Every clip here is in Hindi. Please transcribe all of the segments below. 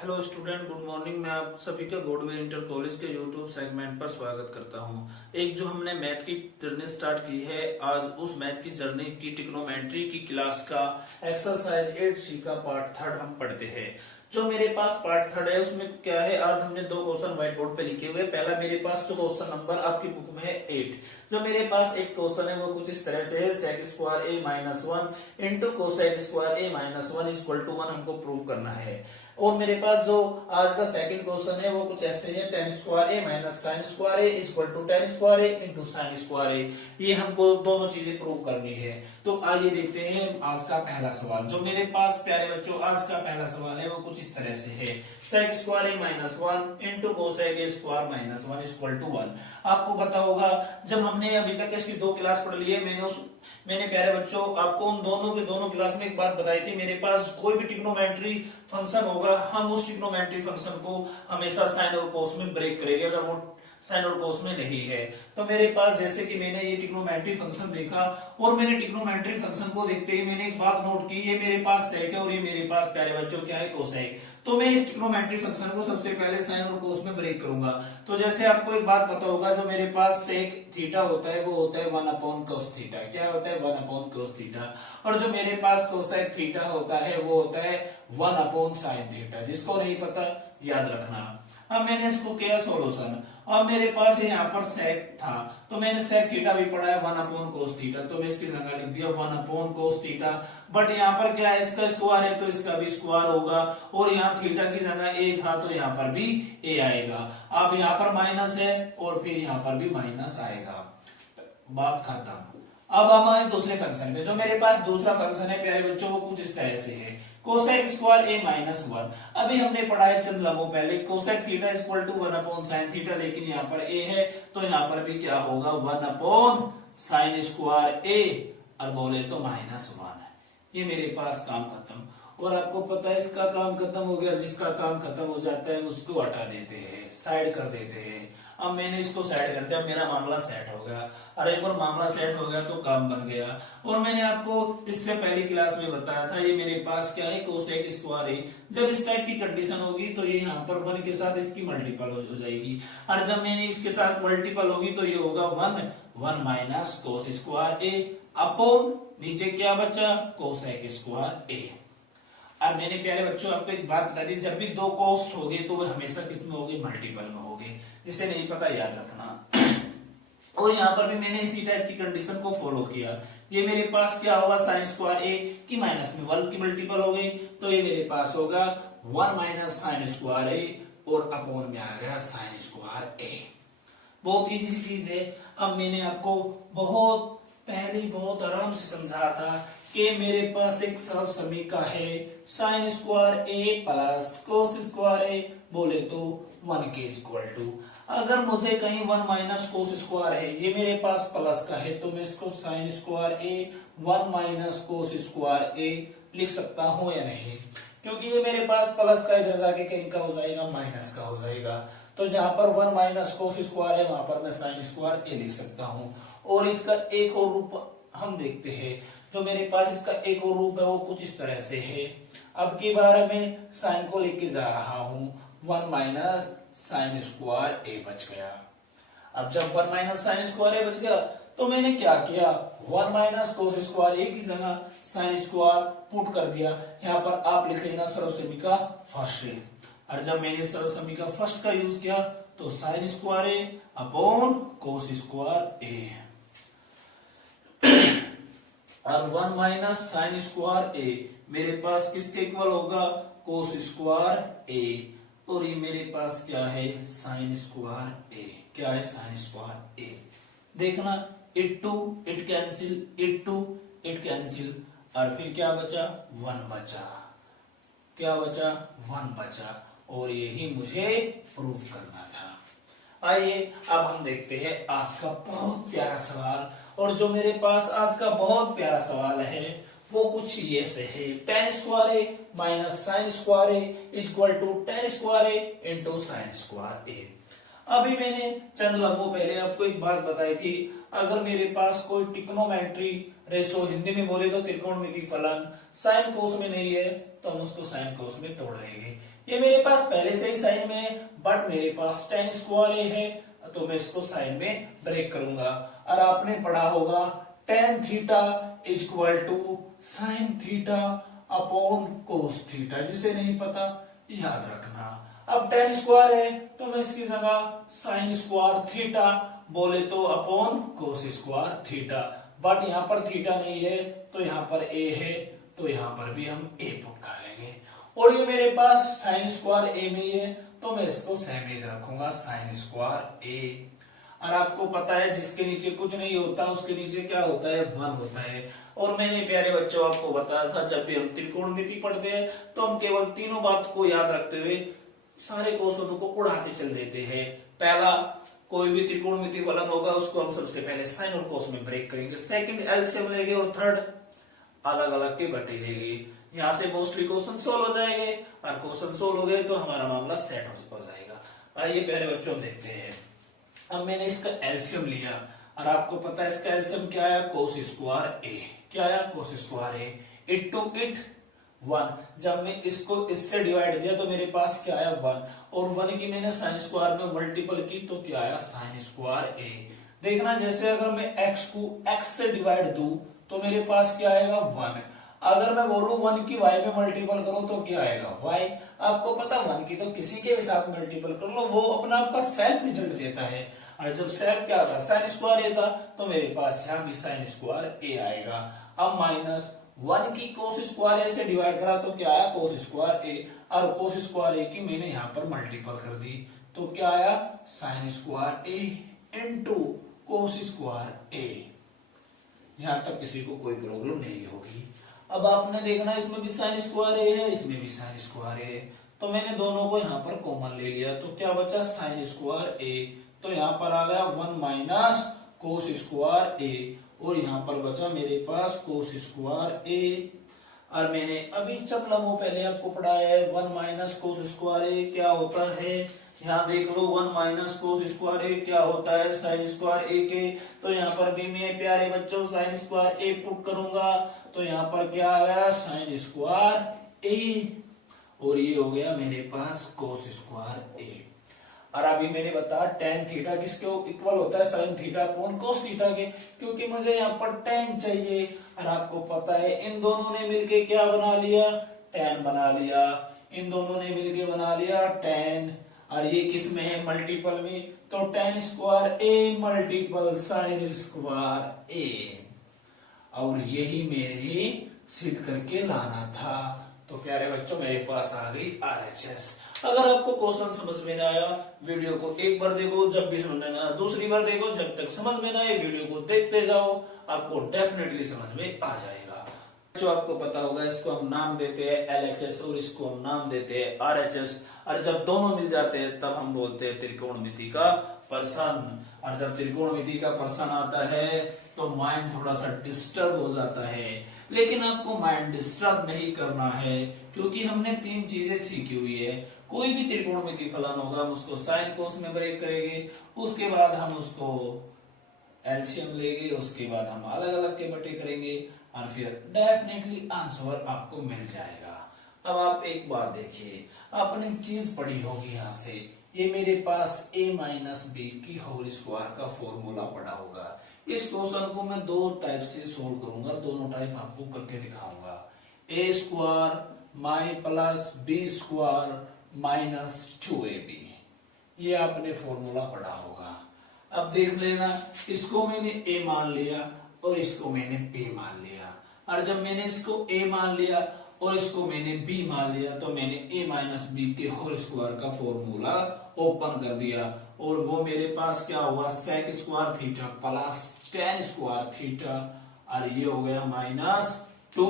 Hello student, good morning. मैं आप सभी का गॉडवे इंटर कॉलेज के यूट्यूब सेगमेंट पर स्वागत करता हूं। एक जो हमने मैथ की जर्नी स्टार्ट की है, आज उस मैथ की जर्नी की ट्रिग्नोमेट्री की क्लास का एक्सरसाइज 8C का पार्ट थर्ड हम पढ़ते हैं। जो मेरे पास पार्ट थर्ड है उसमें क्या है, आज हमने दो क्वेश्चन व्हाइट बोर्ड पे लिखे हुए। पहला मेरे पास जो क्वेश्चन नंबर आपकी बुक में है 8। जो मेरे पास एक क्वेश्चन है वो कुछ इस तरह से है, sec square A minus one into cosec square A minus one equal to one हमको प्रूव करना है। और मेरे पास जो आज का सेकंड क्वेश्चन है वो कुछ ऐसे है, ten square A minus sine square A equal to ten square A into sine square A. ये हमको दोनों चीजें प्रूव करनी है। तो आइए देखते हैं आज का पहला सवाल। जो मेरे पास प्यारे बच्चों आज का पहला सवाल है वो कुछ इस तरह से है, sec square A minus one into cosec a square minus one equal to one. आपको पता होगा जब हमने अभी तक इसकी दो क्लास पढ़ ली है, मैंने प्यारे बच्चों आपको उन दोनों के दोनों क्लास में एक बात बताई थी, मेरे पास कोई भी ट्रिग्नोमेट्री फंक्शन होगा हम उस ट्रिग्नोमेट्री फंक्शन को हमेशा साइन और कोस में ब्रेक करेंगे अगर वो साइन और कोस में नहीं है। तो मेरे पास जैसे कि मैंने ये ट्रिग्नोमेट्री फंक्शन देखा और मैंने ट्रिग्नोमेट्री फंक्शन को देखते ही मैंने एक बात नोट की, ये मेरे पास सेक है और ये मेरे पास प्यारे बच्चों क्या है, कोसेक। तो मैं इस ट्रिग्नोमेट्री फंक्शन को सबसे पहले साइन और कोस में ब्रेक करूंगा। तो जैसे आपको एक बात पता होगा, जो मेरे पास सेक थीटा होता है वो होता है वन अपॉन कोस थीटा। क्या होता है? One upon cos theta. और जो मेरे पास कोसेक थीटा होता है वो होता है वन अपॉन साइन थीटा। जिसको नहीं पता याद रखना। अब मैंने इसको किया सोल्यूशन। अब मेरे पास यहाँ पर सेक था तो मैंने सेक थीटा भी पढ़ा है वन अपॉन कोस थीटा, तो मैं इसकी जगह लिख दिया one upon cos theta. But यहाँ पर क्या है, इसका स्क्वायर है तो इसका भी स्क्वायर होगा और यहाँ थीटा की जगह ए था तो यहाँ पर भी ए आएगा। अब यहाँ पर माइनस है और फिर यहाँ पर भी माइनस आएगा। बात खत्म। अब हम आए दूसरे फंक्शन पे। जो मेरे पास दूसरा फंक्शन है प्यारे बच्चों वो कुछ इस तरह से है, कोसेक स्क्वायर ए माइनस वन। अभी हमने पढ़ा है चंद लम्हों पहले, cosec theta equal to one upon sine theta, लेकिन यहाँ पर ए है तो यहाँ पर भी क्या होगा, वन अपॉन साइन स्क्वायर ए और बोले तो माइनस वन। ये मेरे पास काम खत्म। और आपको पता है इसका काम खत्म हो गया, जिसका काम खत्म हो जाता है उसको हटा देते हैं, साइड कर देते हैं। अब मैंने इसको साइड कर दिया, मेरा मामला सेट हो गया। और एक बार मामला सेट हो गया तो काम बन गया। और मैंने आपको इससे पहली क्लास में बताया था ये मेरे पास क्या है, कोसेक स्क्वायर है। जब इस टाइप की कंडीशन होगी तो ये यहाँ पर वन के साथ इसकी मल्टीपल हो जाएगी, और जब मैंने इसके साथ मल्टीपल होगी तो ये होगा one one minus cos square A upon नीचे क्या बचा, कोसेक स्क्वायर ए। और मैंने प्यारे बच्चों आपको एक बात बता दी, जब भी दो कोस्ट होगे तो वो हमेशा किसमें होगे, मल्टीपल में होगे। जिसे नहीं पता याद रखना। और यहाँ पर भी मैंने इसी टाइप की कंडीशन को फॉलो किया। ये मेरे पास क्या होगा, साइन स्क्वायर ए की माइनस में वन की मल्टीपल हो गई तो ये मेरे पास होगा वन माइनस साइन स्क्वायर ए और अपॉन में आ गया साइन स्क्वायर ए। बहुत इजी चीज है। अब मैंने आपको बहुत पहले बहुत आराम से समझा था कि मेरे पास एक सरल समीका है, साइन स्क्वायर ए प्लस कोस स्क्वायर ए बोले तो वन के इक्वल टू। अगर मुझे कहीं वन माइनस कोस स्क्वायर है, ये मेरे पास प्लस का है तो मैं इसको साइन स्क्वायर ए वन माइनस कोस स्क्वायर ए लिख सकता हूं या नहीं, क्योंकि ये मेरे पास प्लस का इधर जाके कहीं का हो जाएगा, माइनस का हो जाएगा। तो जहां पर वन माइनस कोस स्क्वायर है वहां पर मैं साइन स्क्वायर ए लिख सकता हूं। और इसका एक और रूप हम देखते हैं। जो मेरे पास इसका एक और रूप है वो कुछ इस तरह से है। अब की बार मैं साइन को लेके जा रहा हूं, वन माइनस साइन स्क्वायर ए बच गया। अब जब वन माइनस साइन स्क्वायर ए बच गया तो मैंने क्या किया, वन माइनस कोस स्क्वायर ए की जगह साइन स्क्वायर पुट कर दिया। यहाँ पर आप लिख लेना सरल समीका फर्स्ट। और जब मैंने सरल समीका फर्स्ट का यूज किया तो sign square A upon cos square ए और वन माइनस साइन स्क्वायर ए मेरे पास किसके इक्वल होगा, कोस स्क्वायर ए। और ये मेरे पास क्या है, साइन स्क्वायर ए। क्या है, साइन स्क्वायर ए। देखना it to it cancel, it to it cancel, और फिर क्या बचा, वन बचा। क्या बचा, वन बचा। और यही मुझे प्रूव करना था। आइए अब हम देखते हैं आज का बहुत प्यारा सवाल। और जो मेरे पास आज का बहुत प्यारा सवाल है वो कुछ ये से है, ten square A minus sine square A equal to ten square A into sine square A. अभी मैंने चंद लम्हों पहले आपको एक बात बताई थी, अगर मेरे पास कोई ट्रिग्नोमेट्री रेशो, हिंदी में बोले तो त्रिकोणमिति फलन। साइन कोस में नहीं है तो हम उसको साइन कोस में तोड़ देंगे। ये मेरे पास पहले से ही साइन में है, बट मेरे पास tan स्क्वायर a है तो मैं इसको साइन में ब्रेक करूंगा। और आपने पढ़ा होगा tan theta equal to sine theta upon cos theta, जिसे नहीं पता याद रखना। अब tan स्क्वायर है तो मैं इसकी जगह साइन स्क्वायर थीटा बोले तो upon cos square theta, but यहाँ पर थीटा नहीं है तो यहाँ पर a है तो यहाँ पर भी हम a पुट कर लेंगे। और ये मेरे पास साइन स्क्वायर a में ही है तो मैं इसको सेम एज रखूंगा साइन स्क्वायर a। और आपको पता है जिसके नीचे कुछ नहीं होता उसके नीचे क्या होता है, 1 होता है। और मैंने प्यारे बच्चों आपको बताया था जब भी हम त्रिकोणमिति पढ़ते हैं तो हम केवल तीनों बात को याद रखते हुए सारे क्वेश्चनों को उड़ाते चल देते हैं। पहला, कोई भी त्रिकोणमिति फलन होगा उसको हम सबसे पहले साइन और कोस में ब्रेक करेंगे। सेकंड, एलसीएम लेंगे और थर्ड, अलग अलग के बटे लेंगे। यहाँ से मोस्टली क्वेश्चन सोल्व हो जाएंगे और क्वेश्चन सोल्व हो गए तो हमारा मामला सेट हो जाएगा। आइए प्यारे बच्चों देखते हैं। अब मैंने इसका एलसीएम लिया और आपको पता है इसका एलसीएम क्या है, कोस स्क्वायर ए। क्या है, cos square A. It to it 1। जब मैं इसको इससे डिवाइड दिया तो मेरे पास क्या आया, 1। और 1 की मैंने साइन स्क्वायर में मल्टीपल की तो क्या आया, साइन स्क्वायर ए। देखना जैसे अगर मैं x को x से डिवाइड दूं तो मेरे पास क्या आएगा, 1। अगर मैं बोलूं 1 की y में मल्टीपल करो तो क्या आएगा, y। आपको पता 1 की तो किसी के भी साथ मल्टीपल कर लो वो अपना आपका सेल्फ रिजल्ट देता है। और जब सेल्फ क्या था, साइन स्क्वायर ए था तो मेरे पास यहाँ भी साइन स्क्वायर ए आएगा। अब माइनस 1 की कोस स्क्वायर ए से डिवाइड करा तो क्या आया, कोस स्क्वायर ए। और कोस स्क्वायर ए की मैंने यहाँ पर मल्टीपल कर दी तो क्या आया, sign square A into cos square ए। यहां तक किसी को कोई प्रॉब्लम नहीं होगी। अब आपने देखना इसमें भी साइन स्क्वायर ए है, इसमें भी साइन स्क्वायर ए है, तो मैंने दोनों को यहाँ पर कॉमन ले लिया तो क्या बचा, साइन स्क्वायर ए। तो यहाँ पर आ गया 1 माइनस कोस स्क्वायर ए और यहाँ पर बचा मेरे पास कोस स्क्वायर ए। और मैंने अभी चंद लम्हों पहले आपको पढ़ाया है 1 माइनस कोस स्क्वायर ए क्या होता है। यहाँ देख लो 1 माइनस कोस स्क्वायर ए क्या होता है, साइन स्क्वायर ए के। तो यहाँ पर भी मैं प्यारे बच्चों साइन स्क्वायर ए पुट करूंगा तो यहाँ पर क्या आ गया, साइन स्क्वायर ए। और ये हो गया मेरे पास कोस स्क्वायर ए। और अभी मैंने बताया tan थीटा किसके इक्वल होता है, sign theta upon cos theta के, क्योंकि मुझे यहाँ पर tan चाहिए। और आपको पता है इन दोनों ने मिलके क्या बना लिया, tan बना लिया। इन दोनों ने मिलके बना लिया tan। और ये किस में है, मल्टीपल में, तो tan स्क्वायर ए मल्टीपल साइन स्क्वायर ए। और यही मेरे सिद्ध करके लाना था। तो प्यारे बच्चों मेरे पास आ गई RHS। अगर आपको क्वेश्चन समझ में ना आया वीडियो को एक बार देखो, जब भी समझ में ना आया दूसरी बार देखो, जब तक समझ में ना आए वीडियो को देखते जाओ, आपको डेफिनेटली समझ में आ जाएगा। जो आपको पता होगा इसको हम नाम देते हैं LHS और इसको हम नाम देते हैं RHS। और जब दोनों मिल जाते हैं तब हम बोलते हैं त्रिकोणमिति का प्रश्न। और जब त्रिकोणमिति का प्रश्न आता है तो माइंड थोड़ा सा डिस्टर्ब हो जाता है, लेकिन आपको माइंड डिस्टर्ब नहीं करना है क्योंकि हमने 3 चीजें सीखी हुई है। कोई भी त्रिकोणमिति फलन होगा हम उसको साइन कोस में ब्रेक करेंगे, उसके बाद हम उसको एलसीएम लेंगे, उसके बाद हम अलग अलग के बटे करेंगे और फिर डेफिनेटली आंसर आपको मिल जाएगा। अब आप एक बात देखिए, आपने एक चीज पढ़ी होगी यहाँ से, ये मेरे पास a माइनस बी की होल स्क्वायर का फॉर्मूला पड़ा होगा। इस क्वेश्चन को मैं 2 टाइप से सोल्व करूंगा, दोनों टाइप आपको करके दिखाऊंगा। a square my plus B square minus 2ab, ये आपने फॉर्मूला पढ़ा होगा। अब देख लेना, इसको मैंने a मान लिया और इसको मैंने b मान लिया। और जब मैंने इसको a मान लिया और इसको मैंने b मान लिया तो मैंने a माइनस बी के होल स्क्वायर का फॉर्मूला ओपन कर दिया और वो मेरे पास क्या हुआ, sec square theta plus tan square theta. और ये हो गया minus 2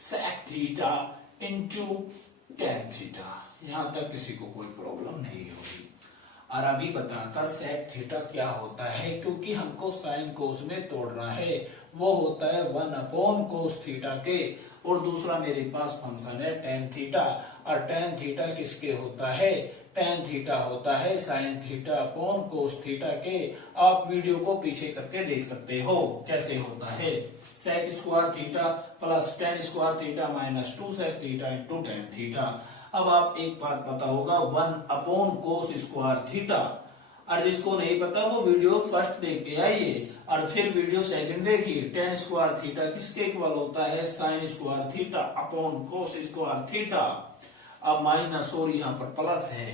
sec theta into tan theta. यहां तक किसी को कोई प्रॉब्लम नहीं होगी। और अभी बताता सेक थीटा क्या होता है, क्योंकि हमको साइन कोस में तोड़ना है। वो होता है 1 अपॉन कोस थीटा के। और दूसरा मेरे पास फंक्शन है tan थीटा। और tan थीटा किसके होता है, tan थीटा होता है sign theta upon cos theta के। आप वीडियो को पीछे करके देख सकते हो कैसे होता है। Sec square theta plus tan square theta minus 2 sec theta into tan theta. अब आप एक बात पता होगा 1 अपॉन कोस स्क्वायर थीटा, और जिसको नहीं पता वो वीडियो फर्स्ट देख के आइए और फिर वीडियो सेकंड देखिए। टेन स्क्वायर थीटा किसके इक्वल होता है, sine square theta upon cos square theta. अब माइनस और यहाँ पर प्लस है,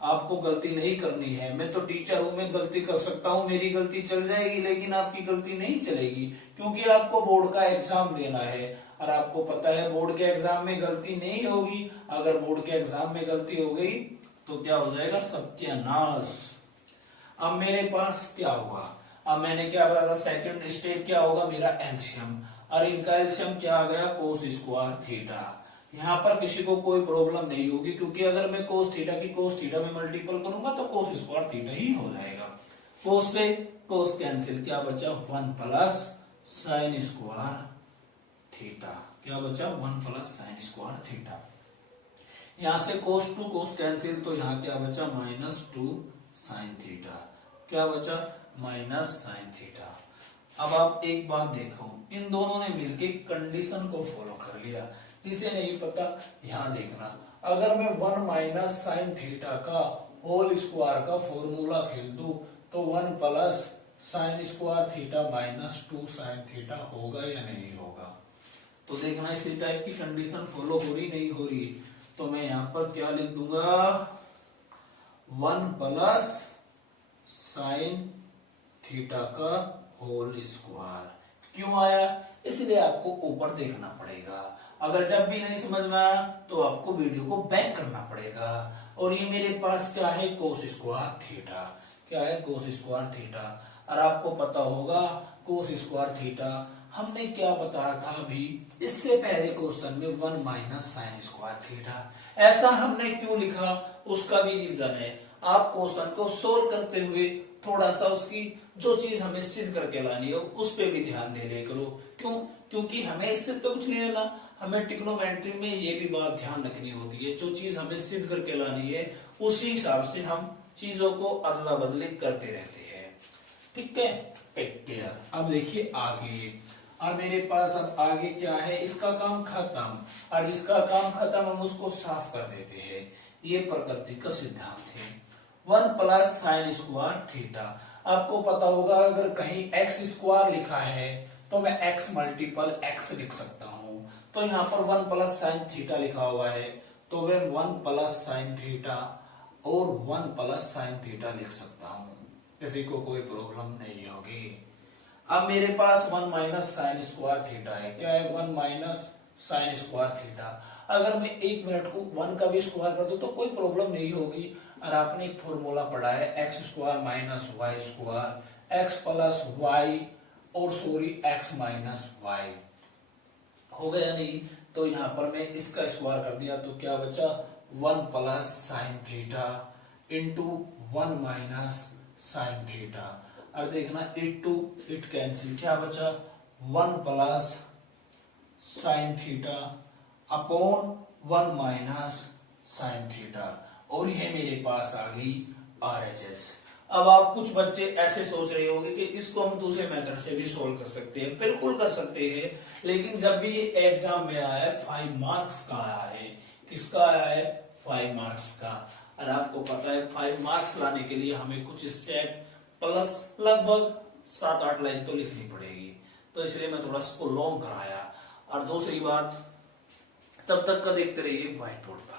आपको गलती नहीं करनी है। मैं तो टीचर हूं, मैं गलती कर सकता हूं, मेरी गलती चल जाएगी, लेकिन आपकी गलती नहीं चलेगी, क्योंकि आपको बोर्ड का एग्जाम देना है और आपको पता है बोर्ड के एग्जाम में गलती नहीं होगी। अगर बोर्ड के एग्जाम में गलती हो गई तो क्या हो जाएगा, सत्यानाश। अब मेरे पास क्या होगा, अब मैंने क्या बताया, सेकंड स्टेप क्या होगा मेरा, एलसीएम, और इनका एलसीएम क्या आ गया, कोस स्क्वायर थीटा। यहाँ पर किसी को कोई प्रॉब्लम नहीं होगी, क्योंकि अगर मैं कोस थीटा की कोस थीटा में मल्टीपल करूंगा तो कोस स्क्वायर थीटा ही हो जाएगा। कोस से कोस कैंसिल, क्या बचा 1 प्लस साइन स्क्वायर थीटा, क्या बचा 1 प्लस साइन स्क्वायर थीटा। यहां से कोस टू कोस कैंसिल, तो यहाँ क्या बचा -2 साइन थीटा, क्या बचा माइनस साइन थीटा। अब आप एक बात देखो, इन दोनों ने मिलके कंडीशन को फॉलो कर लिया। जिसे नहीं पता यहां देखना, अगर मैं 1 माइनस साइन थीटा का होल स्क्वायर का फॉर्मूला खेल दूं तो 1 plus sine square theta minus 2 sine theta होगा या नहीं होगा। तो देखना इसी टाइप की कंडीशन फॉलो हो रही नहीं हो रही। तो मैं यहां पर क्या लिख दूंगा, 1 प्लस साइन थीटा का होल स्क्वायर। क्यों आया, इसलिए आपको ऊपर देखना पड़ेगा। अगर जब भी नहीं समझ में आया तो आपको वीडियो को बैक करना पड़ेगा। और ये मेरे पास क्या है, कोस स्क्वायर थीटा, क्या है कोस स्क्वायर थीटा। और आपको पता होगा कोस स्क्वायर थीटा हमने क्या बताया था अभी इससे पहले क्वेश्चन में, 1 माइनस साइन स्क्वायर थीटा। ऐसा हमने क्यों लिखा, उसका भी रीजन है। आप क्वेश्चन को सोल्व करते हुए थोड़ा सा उसकी जो चीज हमें सिद्ध करके लानी है उस पे भी ध्यान दे ले करो। क्यों, क्योंकि हमें इससे तो कुछ नहीं लेना, हमें ट्रिग्नोमेट्री में ये भी बात ध्यान रखनी होती है। जो चीज हमें सिद्ध करके लानी है उसी हिसाब से हम चीजों को अदला बदली करते रहते हैं। ठीक है, टेक केयर। अब देखिए आगे, और मेरे पास अब आगे क्या है, इसका काम खत्म, और जिसका काम खत्म हम उसको साफ कर देते हैं। ये प्रकृति का सिद्धांत है। 1 प्लस साइन स्क्वायर थीटा। आपको पता होगा अगर कहीं एक्स स्क्वायर लिखा है तो मैं एक्स मल्टीपल एक्स लिख सकता हूं। तो यहाँ पर 1 प्लस साइन थीटा लिखा हुआ है तो मैं 1 प्लस साइन थीटा और 1 प्लस साइन थीटा लिख सकता हूं, किसी को कोई प्रॉब्लम नहीं होगी। अब मेरे पास 1 माइनस साइन स्क्वायर थीटा है, क्या है 1 माइनस साइन स्क्वायर थीटा। अगर मैं 1 मिनट को 1 का भी स्क्वायर कर दूं तो कोई प्रॉब्लम नहीं होगी। और आपने एक फॉर्मूला पढ़ा है X square minus Y square, X plus Y और सॉरी एक्स माइनस वाई, हो गया नहीं। तो यहाँ पर मैं इसका स्क्वायर कर दिया तो क्या बचा 1 plus sine theta into 1 minus sine theta. और देखना इट टू इट कैंसिल, क्या बचा 1 plus sign theta upon 1 minus sine theta. और ये मेरे पास आ गई RHS। अब आप कुछ बच्चे ऐसे सोच रहे होंगे कि इसको हम दूसरे मेथड से भी सोल्व कर सकते हैं। बिल्कुल कर सकते हैं, लेकिन जब भी एग्जाम में आया है 5 मार्क्स का आया है, किसका आया है 5 मार्क्स का। और आपको पता है 5 मार्क्स लाने के लिए हमें कुछ स्टेप प्लस लगभग 7-8 लाइन तो लिखनी पड़ेगी। तो इसलिए मैं थोड़ा इसको लॉन्ग कराया। और दूसरी बात, तब तक का देखते रहिए व्हाइट बोर्ड।